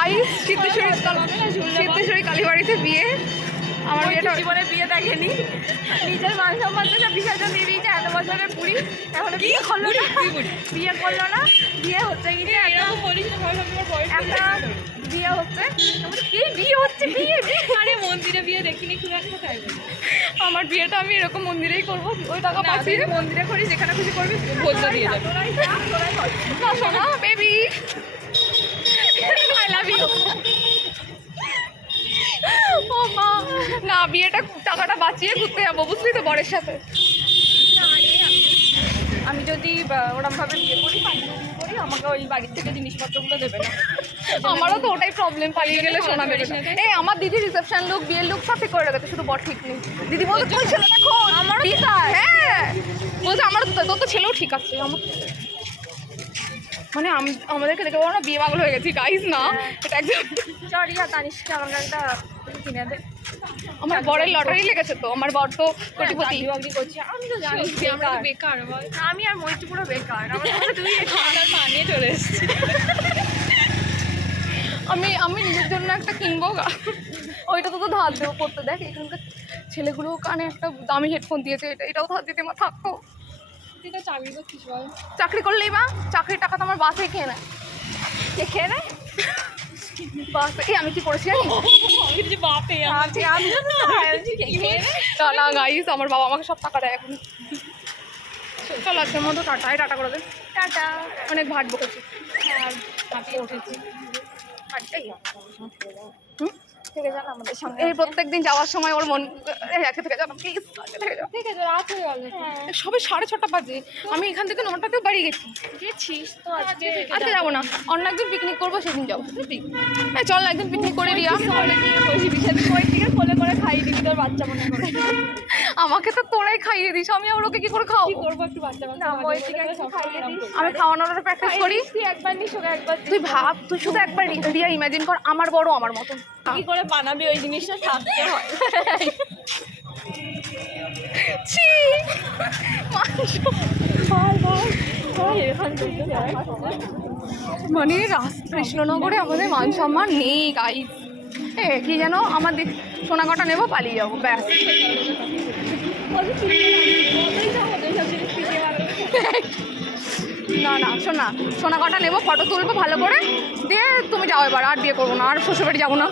Guys Siddheshwari কালীবাড়িতে বিয়ে। আমার বিয়েটা জীবনে বিয়ে দেখেনি, নিজের মান সম্মান তো সব বিসর্জন দিয়ে দিয়েছে। এত বছরের বুড়ি এখনো বিয়ে করলো না, বিয়ে করলো না। বিয়ে হচ্ছে কি যে একটা বিয়ে হচ্ছে, কি বিয়ে হচ্ছে, বিয়ে আরে মন্দিরে বিয়ে দেখিনি খুব একটা, তাই আমার বিয়েটা আমি এরকম মন্দিরেই করবো। ওই টাকা পাচ্ছি মন্দিরে করি, যেখানে খুশি করবি, ভোজ দিয়ে যাবে। না শোনা বেবি, আই লাভ ইউ। ও মা, না বিয়েটা টাকাটা বাঁচিয়ে ঘুরতে যাবো, বুঝলি তো, বরের সাথে। আমি যদি ওরমভাবে বিয়ে করি, পাঞ্জাবি করি, আমাকে ওই বাড়ির থেকে জিনিসপত্রগুলো দেবে না। আমারও তো ওটাই প্রবলেম, পালিয়ে গেলে শোনা দেবে না। এই আমার দিদি রিসেপশন লুক, বিয়ের লুক সব ঠিক করে রেখেছে, শুধু বর ঠিক নেই। দিদি বলতে তোর ছেলে দেখো, আমার ঠিক আছে। হ্যাঁ বলছে আমার তোর তো ছেলেও ঠিক আছে। আমার মানে আমাদেরকে দেখে বলো না বিয়ে পাগল হয়ে গেছি গাইস। না এটা একদম চরিয়া তানিশকে আমাকে একটা কিনে দে। আমার বরের লটারি লেগেছে তো, আমার বর তো কোটিপতি। চাকরি করছি, আমি তো জানি আমরা তো বেকার বল। আমি আর মৈত্রী পুরো বেকার। আমার তুই ঠান্ডার পানিয়ে চলে এসেছি। আমি নিজের জন্য একটা কিনবো, ওইটা তো ধার দেবো পড়তে। দেখ এখানকার ছেলেগুলো কানে একটা দামি হেডফোন দিয়েছে, এটাও ধার দিতে আমার থাকতো। তুই তো চাকরি করছিস বল। চাকরি করলেই বা চাকরির টাকা তো আমার বাসে খেয়ে নেয়। কে খেয়ে নেয়? বাসে এই আমি কি করেছি জানি আমি যে বাপে আমি না গাইস, আমার বাবা আমাকে সব টাকা দেয় এখন। চলো আজকের মতো টাটা করে দেন। টাটা। অনেক ভাট বকেছি। আর হাঁপিয়ে উঠেছি। থেকে যান আমাদের সঙ্গে। এই প্রত্যেকদিন যাওয়ার সময় ওর মন একে থেকে যাবো, প্লিজ থেকে যাও। ঠিক আছে, রাত হয়ে গেল। সবে 6:30 বাজে, আমি এখান থেকে 9টাতেও বাড়ি গেছি। গেছিস তো আজকে? আজকে যাবো না, অন্য একদিন পিকনিক করবো, সেদিন যাবো। হ্যাঁ চল একদিন পিকনিক করে রিয়া। কোলে করে খাইয়ে দিবি তোর বাচ্চা মনে করে। আমাকে তো তোরাই খাইয়ে দিস, আমি আর ওকে কি করে খাওয়াবো? করবো একটু বাচ্চা না মৈত্রীকে একটু খাইয়ে দিস। আমি খাওয়ানোর প্র্যাকটিস করি। তুই একবার নিস, ওকে একবার দিস। তুই ভাব, তুই শুধু একবার রিয়া ইমাজিন কর আমার বড় আমার মতন। কি করে বানাবি ওই জিনিসটা থাকতে হয়। ছি মানে কৃষ্ণনগরে আমাদের মান সম্মান নেই গাইস। কি যেন আমার সোনা কটা নেবো, পালিয়ে যাবো, ব্যাস। না না শোনা, সোনা কটা নেবো, ফটো তুলবো ভালো করে, দিয়ে তুমি যাও এবার। আর বিয়ে করবো না, আর শ্বশুরবাড়ি যাবো না।